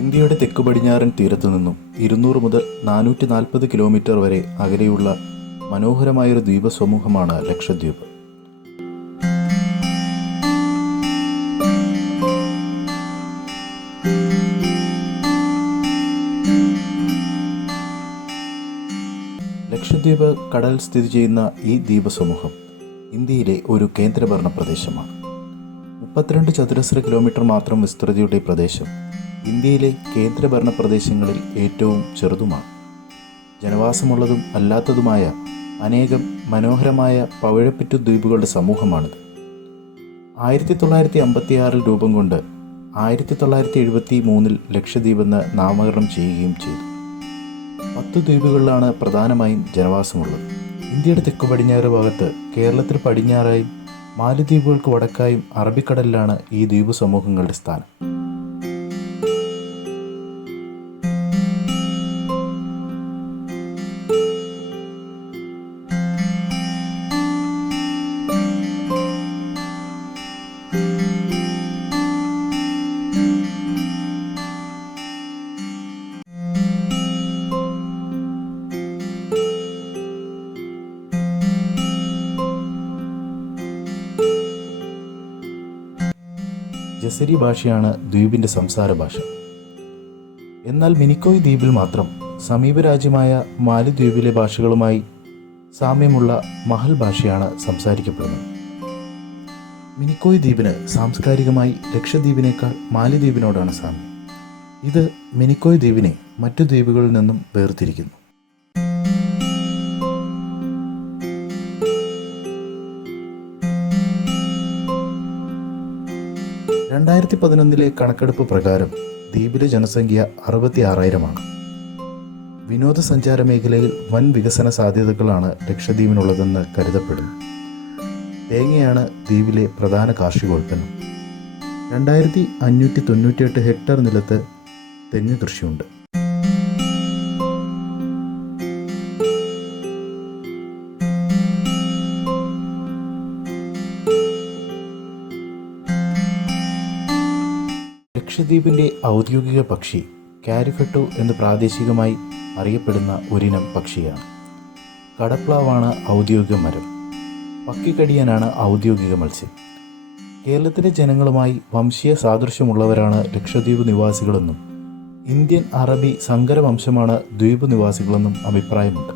ഇന്ത്യയുടെ തെക്കു പടിഞ്ഞാറൻ തീരത്തു നിന്നും 200 മുതൽ 440 കിലോമീറ്റർ വരെ അകലെയുള്ള മനോഹരമായൊരു ദ്വീപസമൂഹമാണ് ലക്ഷദ്വീപ്. ലക്ഷദ്വീപ് കടൽ സ്ഥിതി ചെയ്യുന്ന ഈ ദ്വീപസമൂഹം ഇന്ത്യയിലെ ഒരു കേന്ദ്രഭരണ പ്രദേശമാണ്. 32 ചതുരശ്ര കിലോമീറ്റർ മാത്രം വിസ്തൃതിയുടെ പ്രദേശം ഇന്ത്യയിലെ കേന്ദ്രഭരണ പ്രദേശങ്ങളിൽ ഏറ്റവും ചെറുതുമാണ്. ജനവാസമുള്ളതും അല്ലാത്തതുമായ അനേകം മനോഹരമായ പവിഴപ്പുറ്റു ദ്വീപുകളുടെ സമൂഹമാണിത്. 1956 രൂപം കൊണ്ട് 1973 ലക്ഷദ്വീപ് എന്ന് നാമകരണം ചെയ്യുകയും ചെയ്തു. 10 ദ്വീപുകളിലാണ് പ്രധാനമായും ജനവാസമുള്ളത്. ഇന്ത്യയുടെ തെക്കു പടിഞ്ഞാറ് ഭാഗത്ത് കേരളത്തിന് പടിഞ്ഞാറായും മാലദ്വീപുകൾക്ക് വടക്കായും അറബിക്കടലിലാണ് ഈ ദ്വീപ് സമൂഹങ്ങളുടെ സ്ഥാനം. ജസരി ഭാഷയാണ് ദ്വീപിൻ്റെ സംസാര ഭാഷ. എന്നാൽ മിനിക്കോയ് ദ്വീപിൽ മാത്രം സമീപ രാജ്യമായ മാലിദ്വീപിലെ ഭാഷകളുമായി സാമ്യമുള്ള മഹൽ ഭാഷയാണ് സംസാരിക്കപ്പെടുന്നത്. മിനിക്കോയ് ദ്വീപിന് സാംസ്കാരികമായി ലക്ഷദ്വീപിനേക്കാൾ മാലിദ്വീപിനോടാണ് സാമ്യം. ഇത് മിനിക്കോയ് ദ്വീപിനെ മറ്റു ദ്വീപുകളിൽ നിന്നും വേർതിരിക്കുന്നു. 2011 കണക്കെടുപ്പ് പ്രകാരം ദ്വീപിലെ ജനസംഖ്യ 66,000 വിനോദസഞ്ചാര മേഖലയിൽ വൻ വികസന സാധ്യതകളാണ് ലക്ഷദ്വീപിനുള്ളതെന്ന് കരുതപ്പെടുന്നു. തേങ്ങയാണ് ദ്വീപിലെ പ്രധാന കാർഷികോൽപ്പന്നം. 2598 ഹെക്ടർ നിലത്ത് തെങ്ങ് കൃഷിയുണ്ട്. ലക്ഷദ്വീപിൻ്റെ ഔദ്യോഗിക പക്ഷി കാരിഫെട്ടോ എന്ന് പ്രാദേശികമായി അറിയപ്പെടുന്ന ഒരിനം പക്ഷിയാണ്. കടപ്ലാവാണ് ഔദ്യോഗിക മരം. പക്കിക്കടിയനാണ് ഔദ്യോഗിക മത്സ്യം. കേരളത്തിലെ ജനങ്ങളുമായി വംശീയ സാദൃശ്യമുള്ളവരാണ് ലക്ഷദ്വീപ് നിവാസികളെന്നും ഇന്ത്യൻ അറബി സങ്കര വംശമാണ് ദ്വീപ് നിവാസികളെന്നും അഭിപ്രായമുണ്ട്.